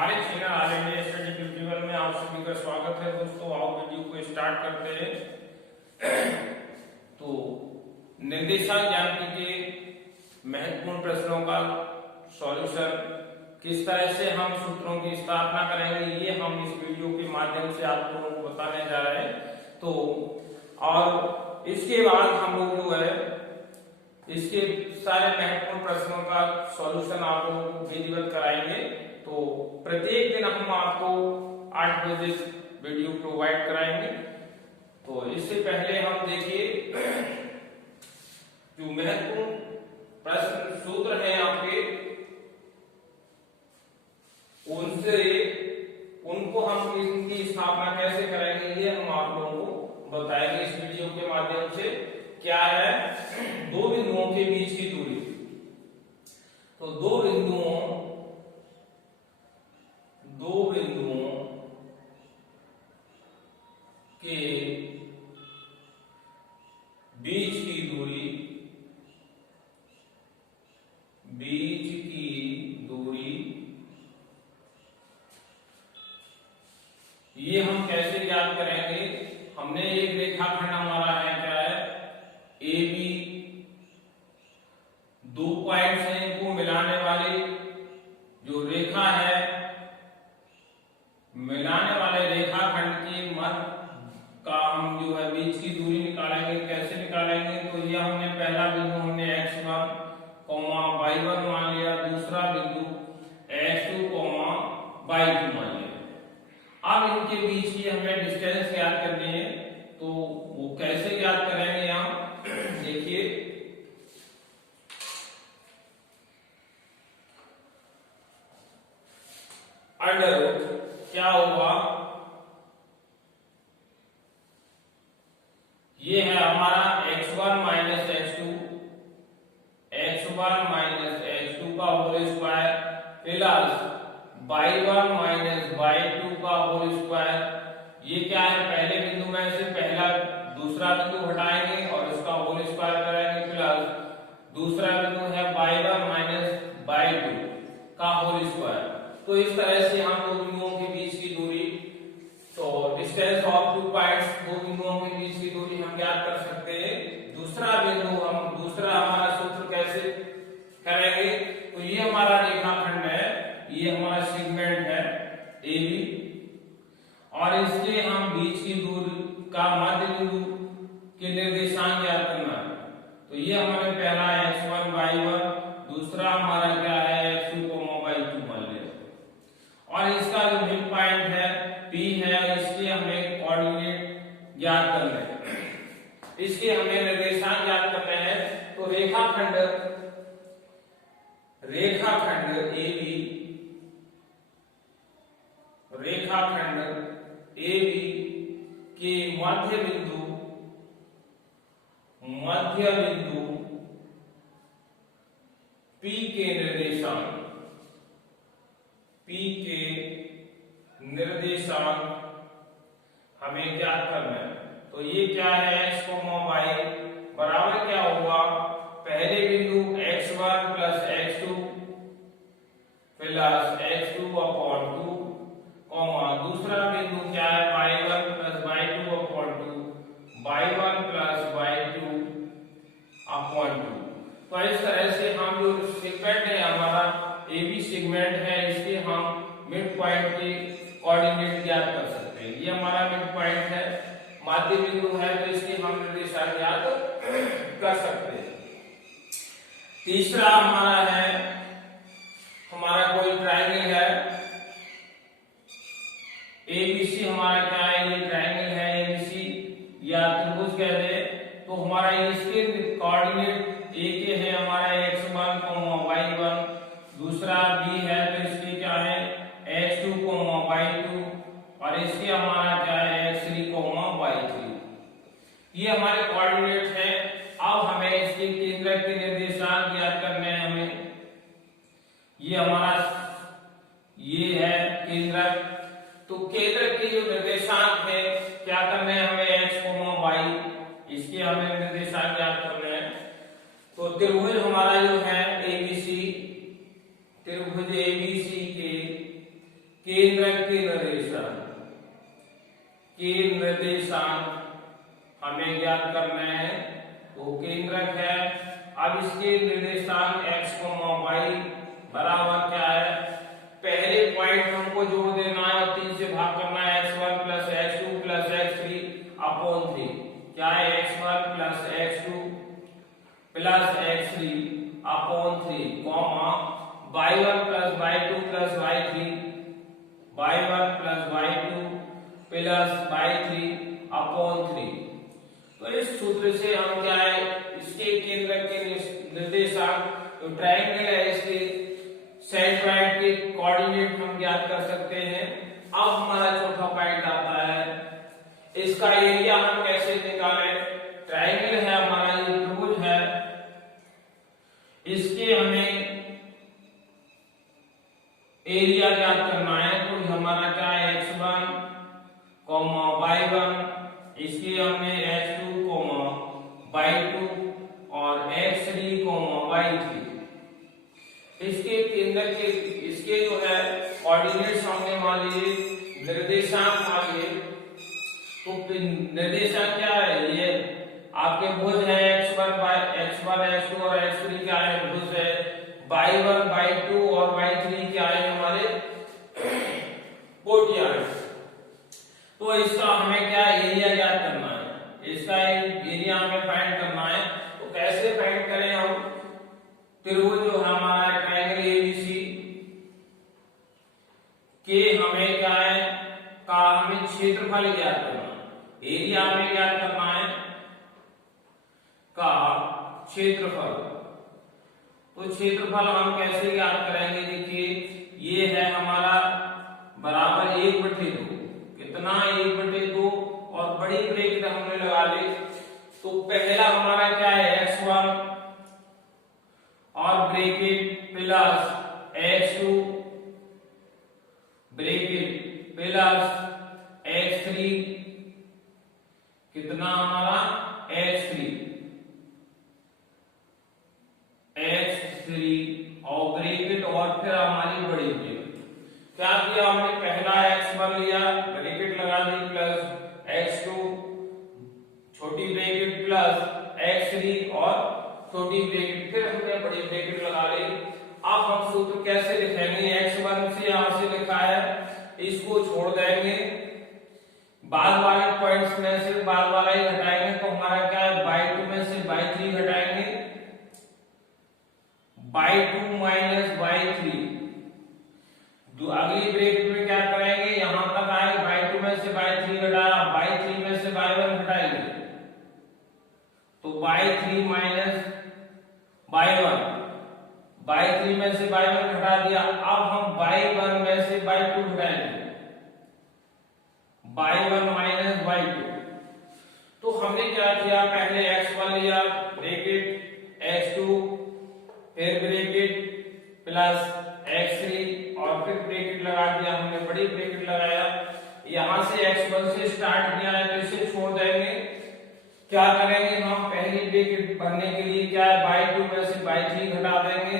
हमारे channel all India study tutorial में आप सभी का स्वागत है दोस्तों। आओ वीडियो को स्टार्ट करते हैं। तो निर्देशांक ज्ञान के महत्वपूर्ण प्रश्नों का सॉल्यूशन किस तरह से हम सूत्रों की स्थापना करेंगे, ये हम इस वीडियो के माध्यम से आप लोगों को बताने जा रहे हैं। तो और इसके बाद हम लोग जो है इसके सारे महत्वपूर्ण प्रश्नों का सॉल्यूशन आप लोगों को विधिवत कराएंगे। तो प्रत्येक दिन हम आपको 8 बजे वीडियो प्रोवाइड कराएंगे। तो इससे पहले हम देखिए जो महत्वपूर्ण प्रश्न सूत्र हैं आपके, उनको हम इनकी स्थापना कैसे करेंगे ये हम आप लोगों को बताएंगे इस वीडियो के माध्यम से। क्या है? दो बिंदुओं के बीच की दूरी। तो दो बिंदुओं के बीच की दूरी, ये हम कैसे ज्ञात करेंगे? हमने एक रेखाखंड हमारा है, क्या है? ए बी, दो पॉइंट्स हैं, इनको मिलाने वाली जो रेखा है, मिलाने वाले रेखाखंड के मध्य का हम जो है बीच की दूरी निकालेंगे। कैसे निकालेंगे? तो ये हमने पहला बिंदु हमने x1, y1 मान लिया, दूसरा बिंदु x2, y2 मान लिया। अब इनके बीच की हमें डिस्टेंस ज्ञात करनी है। तो वो कैसे ज्ञात करेंगे हम देखिए। अंडर रूट क्या होगा? ये है हमारा x1 माइनस x2 का whole square plus y1 minus y2 का होल स्क्वायर। ये क्या है? पहले बिंदु में से पहला दूसरा बिंदु हटाएंगे और इसका होल स्क्वायर करेंगे, प्लस दूसरा बिंदु है y1 माइनस y2 का होल स्क्वायर। तो इस तरह से हम दो बिंदुओं के बीच की दूरी, तो डिस्टेंस ऑफ टू पॉइंट्स, दो बिंदुओं के बीच की दूरी हम ज्ञात कर सकते हैं। दूसरा हमारा सूत्र कैसे करेंगे? तो ये हमारा रेखाखंड है, ये हमारा सेगमेंट है AB, और इसके हम बीच की दूरी का मध्य बिंदु के निर्देशांक ज्ञात करना है। तो ये हमारे पहला x1 y1, दूसरा हमारा क्या है x2 y2 मान लिया। और इसका जो मिड पॉइंट है P है, इसके हमें कोऑर्डिनेट ज्ञात करने हैं, इसके हमें निर्देशांक ज्ञात करने हैं। तो रेखाखंड AB के मध्य बिंदु P के निर्देशांक हमें ज्ञात करना है। तो ये क्या है? x, y बराबर क्या होगा? पहले बिंदु x1 plus x2 plus x2/2, दूसरा बिंदु क्या है? y1 plus y2/2, y1 plus y2/2। तो इस तरह से हम जो सेगमेंट है हमारा AB सेगमेंट है, इसके हम मिड पॉइंट के कोऑर्डिनेट ज्ञात कर सकते हैं। ये हमारा मिड पॉइंट है, मध्य बिंदु है, तो इसके हम निर्देशांक ज्ञात कर सकते हैं। तीसरा हमारा है, हमारा कोई ट्रायंगल है ABC, हमारा क्या है? ये ट्रायंगल है ABC या त्रिभुज कहते हैं। तो हमारा इसके कोऑर्डिनेट A के है हमारा x1, y1, दूसरा B है, तो इसके क्या है x2, y2, और इसके हमारा क्या है x3, y3। ये हमारे कोऑर्डिनेट है। अब हमें इसके केंद्रक के निर्देशांक ज्ञात करने हैं हमें। ये हमारा ये है केंद्रक। तो केंद्रक के जो निर्देशांक है क्या करने हैं हमें? x, y, इसके हमें निर्देशांक ज्ञात करने हैं। तो त्रिभुज हमारा जो है ABC, त्रिभुज ABC के केंद्रक के निर्देशांक हमें ज्ञात करना है। तो केंद्रक है, अब इसके निर्देशांक x, y बराबर क्या है, पहले पॉइंट हमको जोड़ देना है और 3 से भाग करना है, x1 plus x2 plus x3 upon 3। क्या है, x1 plus x2 plus x3 upon 3 comma y1 plus y2 plus y3 y1 plus y2 plus y3 upon 3। तो इस सूत्र से हम क्या है, इसके केंद्र के निर्देशांक तो ट्रायंगल है, इसके सेंटर पॉइंट के कोऑर्डिनेट हम ज्ञात कर सकते हैं। अब हमारा चौथा पॉइंट आता है, इसका एरिया हम कैसे निकालें। ट्रायंगल है हमारा, ये त्रिभुज है, इसके हमें एरिया ज्ञात करना है। तो हमारा क्या है, x1 y1, इसके हमने x2 y2 और x3 y3। इसके केंद्र के इसके जो है कोऑर्डिनेट्स हमने मान लिए, निर्देशांक मान लिए। तो निर्देशांक क्या है, ये आपके भुज है, x1 x2 और x3 क्या है, भुज है। y1 y2 और y3 क्या है, हमारे कोटियां हैं। तो इसका हमें क्या एरिया ज्ञात करना है, इसका एरिया हमें फाइंड करना है। तो कैसे फाइंड करें हम, त्रिभुज जो हमारा ट्रायंगल एबीसी के हमें क्या है, का हमें क्षेत्रफल ज्ञात करना है, एरिया हमें ज्ञात करना है का क्षेत्रफल। तो क्षेत्रफल हम कैसे ज्ञात करेंगे, देखिए ये है हमारा बराबर 1/2, कितना 1/2 और बड़ी ब्रैकेट हमने लगा ली। तो पहला हमारा क्या है, x1 और bracket plus x2 bracket plus x3, कितना हमारा x3 और ब्रैकेट और फिर हमारी बड़ी ब्रैकेट। क्या किया हमने, पहला x1 लिया, ब्रैकेट लगा दी, प्लस x2 छोटी ब्रैकेट प्लस x3 और छोटी ब्रैकेट, फिर हमने बड़ी ब्रैकेट लगा ली। अब हम सूत्र कैसे लिखेंगे, x1 से यहां से लिखा है, इसको छोड़ देंगे, बाद वाले पॉइंट्स में से बाद वाला ही हटाएंगे। तो हमारा क्या है, y2 में से y3 हटाएंगे, y2 माइनस y3। अगली ब्रैकेट में क्या करेंगे, यहां तक आए, y2 में से y3 घटाया, y3 में से y1 घटाएंगे, तो y3 माइनस y1, y3 में से y1 घटा दिया। अब हम y1 में से y2 घटाएंगे, y1 माइनस y2। तो हमने क्या किया, पहले x1 लिया, ब्रैकेट x2 फिर ब्रैकेट प्लस x3 और फिर ब्रैकेट लगा दिया, हमने बड़ी ब्रैकेट लगाया। यहां से x1 से स्टार्ट किया है, तो इसे छोड़ देंगे। क्या करेंगे हम, पहली ब्रैकेट भरने के लिए क्या है, y2 में से y3 घटा देंगे,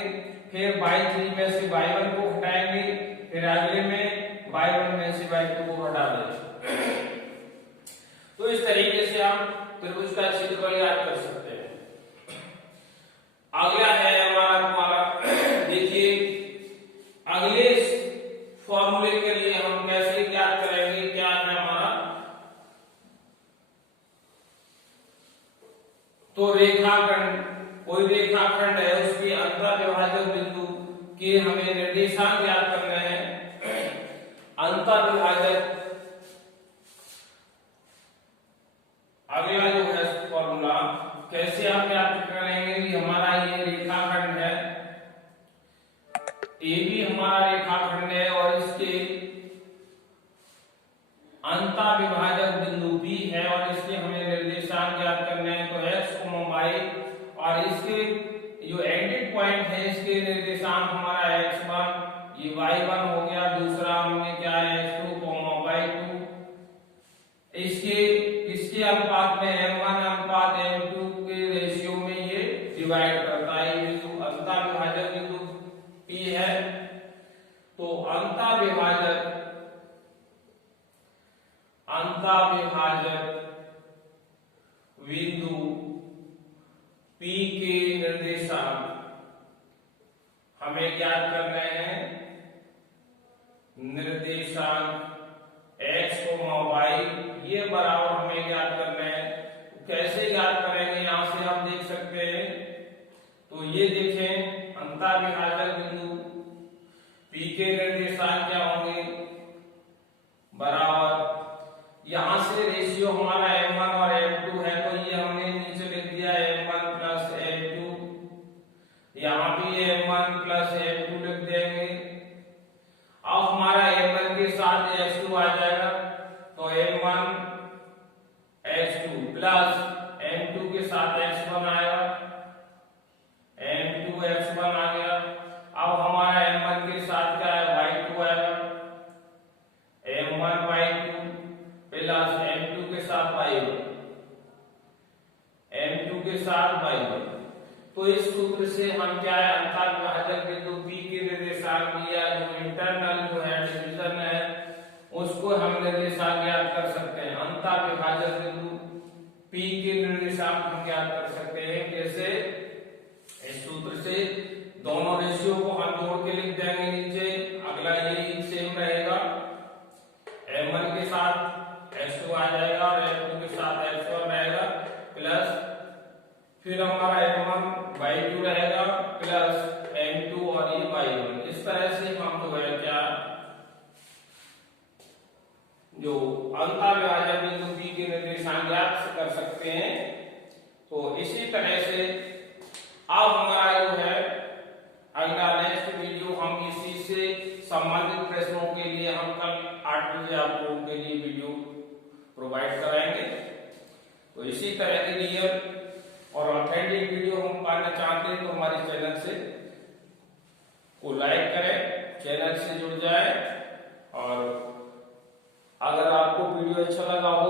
फिर y3 में से y1 को घटाएंगे, फिर अगले में y1 में से y2 को घटा देंगे। तो इस तरीके से हम त्रिभुज का क्षेत्रफल ज्ञात कर सकते हैं। अगला है हमारा देखिए, अगले फॉर्मूले के लिए हम कैसे ज्ञात करेंगे, क्या है हमारा, तो रेखाखंड, कोई रेखाखंड है, उसके अंतर्विभाजक बिंदु के हमें निर्देशांक ज्ञात करने हैं। अंतर्विभाजक, अगला जो है फॉर्मूला कैसे हम ज्ञात करेंगे कि हमारा ये रेखाखंड है, AB हमारा रेखाखंड है और इसके अंतर्विभाजक बिंदु B है और इसके हमें निर्देशांक ज्ञात करने हैं। तो x, y और इसके जो एंडेड पॉइंट है, इसके निर्देशांक हमारा x1, ये y1 हो गया, दूसरा हमने क्या है x2, y2। इसके अनुपात में m1 अनुपात m2 के रेशियो में ये डिवाइड करता है। ये जो अंतर्विभाजक बिंदु P है, तो अंतःविभाजक बिंदु P के निर्देशांक हमें ज्ञात करने हैं। निर्देशांक x, y ये बराबर हमें ज्ञात करना है। कैसे ज्ञात करेंगे, यहां से हम देख सकते हैं। तो ये देखें, अंतःविभाजक बिंदु P के निर्देशांक क्या होंगे, बराबर यहां से रेशियो हमारा m1 और m2 है, तो ये हमने नीचे लिख दिया m1 प्लस m2, यहां भी m1 प्लस m2 लिख देंगे। अब हमारा m1 के साथ h2 आ जाएगा, तो m1 h2 प्लस m2 के साथ x1 आएगा, m2 x1 आ गया। अब हमारा m1 के साथ क्या है, y2 आएगा, m1 y2 प्लस m2 के साथ y1, m2 के साथ y1। तो इस सूत्र से हम क्या है, अंतःविभाजक बिंदु P के निर्देशांक लिया, जो इंटरनल जो है डिवीजन है उसको हम निर्देशांक ज्ञात कर सकते हैं। अंतःविभाजक बिंदु P के निर्देशांक हम ज्ञात कर सकते हैं कैसे, इस सूत्र से दोनों रेशियो को हम जोड़ के लिख देंगे नीचे। अगला ये सेम रहेगा, m1 के साथ h2 आ जाएगा और m2 के साथ x1 रहेगा, प्लस फिर हमारा m1 y2 रहेगा प्लस m2 और ये y1। इस तरह से हम जो है क्या, जो अंतःविभाजक बिंदु P के निर्देशांक ज्ञात कर सकते हैं। तो इसी तरह से अब हमारा जो है अगला नेक्स्ट वीडियो, हम इसी से संबंधित प्रश्नों के लिए हम कल 8 बजे आप लोगों के लिए वीडियो प्रोवाइड कराएंगे। तो इसी तरह की रियल और ऑथेंटिक वीडियो हम पाना चाहते हैं, तो हमारे चैनल से को लाइक करें, चैनल से जुड़ जाए। और अगर आपको वीडियो अच्छा लगा हो